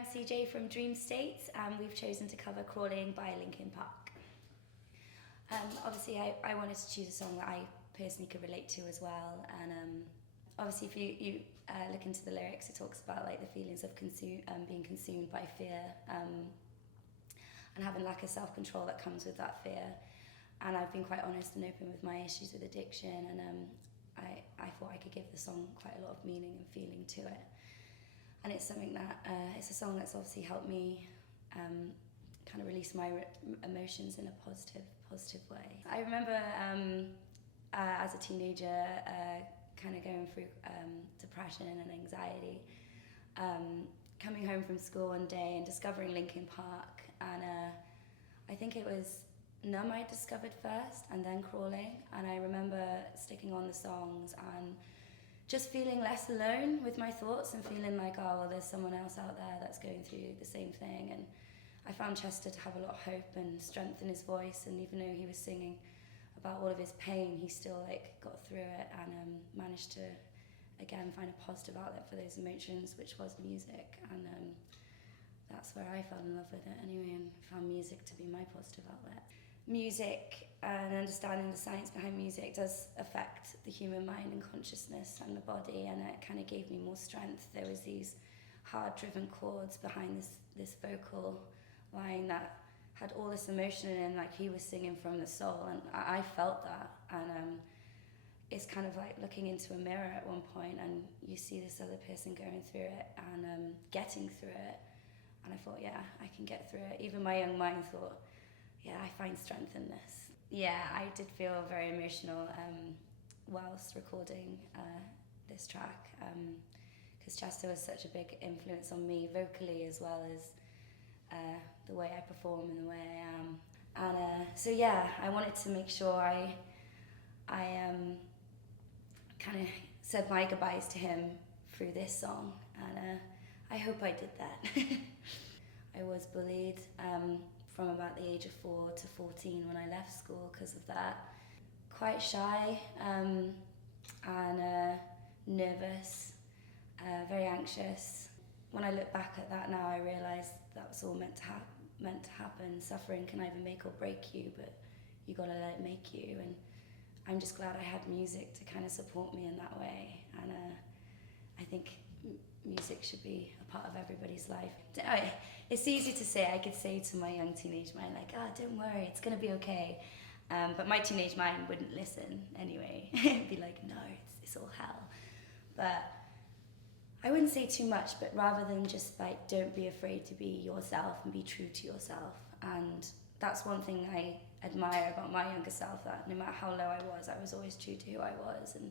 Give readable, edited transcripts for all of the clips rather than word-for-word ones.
I'm CJ from Dream States, and we've chosen to cover Crawling by Linkin Park. Obviously, I wanted to choose a song that I personally could relate to as well, and obviously if you look into the lyrics, it talks about like the feelings of being consumed by fear, and having lack of self-control that comes with that fear. And I've been quite honest and open with my issues with addiction, and I thought I could give the song quite a lot of meaning and feeling to it. And it's something that, it's a song that's obviously helped me kind of release my emotions in a positive way. I remember as a teenager kind of going through depression and anxiety, coming home from school one day and discovering Linkin Park, and I think it was Numb I discovered first and then Crawling, and I remember sticking on the songs and just feeling less alone with my thoughts and feeling like, oh, well, there's someone else out there that's going through the same thing. And I found Chester to have a lot of hope and strength in his voice, and even though he was singing about all of his pain, he still like got through it and managed to again find a positive outlet for those emotions, which was music. And that's where I fell in love with it anyway, and found music to be my positive outlet. Music and understanding the science behind music does affect the human mind and consciousness and the body, and it kind of gave me more strength. There was these hard-driven chords behind this vocal line that had all this emotion in, like he was singing from the soul, and I felt that. And it's kind of like looking into a mirror at one point, and you see this other person going through it and getting through it, and I thought, yeah, I can get through it. Even my young mind thought, yeah, I find strength in this. Yeah, I did feel very emotional whilst recording this track, because Chester was such a big influence on me vocally, as well as the way I perform and the way I am. And so yeah, I wanted to make sure I kind of said my goodbyes to him through this song, and I hope I did that. I was bullied from about the age of 4 to 14 when I left school because of that. Quite shy and nervous, very anxious. When I look back at that now, I realise that was all meant to happen. Suffering can either make or break you, but you gotta let it make you. And I'm just glad I had music to kind of support me in that way. And I think music should be a part of everybody's life. It's easy to say. I could say to my young teenage mind, like, oh, don't worry, it's gonna be okay. But my teenage mind wouldn't listen anyway. It'd be like, no, it's all hell. But I wouldn't say too much, but rather than just like, don't be afraid to be yourself and be true to yourself. And that's one thing I admire about my younger self, that no matter how low I was always true to who I was, and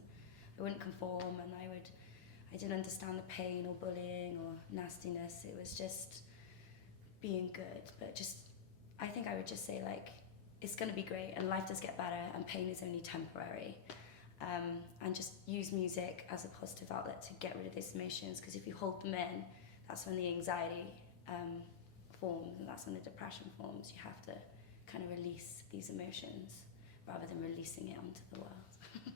I wouldn't conform, and I didn't understand the pain or bullying or nastiness. It was just being good. But just, I think I would just say, like, it's gonna be great and life does get better and pain is only temporary. And just use music as a positive outlet to get rid of these emotions, because if you hold them in, that's when the anxiety forms, and that's when the depression forms. You have to kind of release these emotions rather than releasing it onto the world.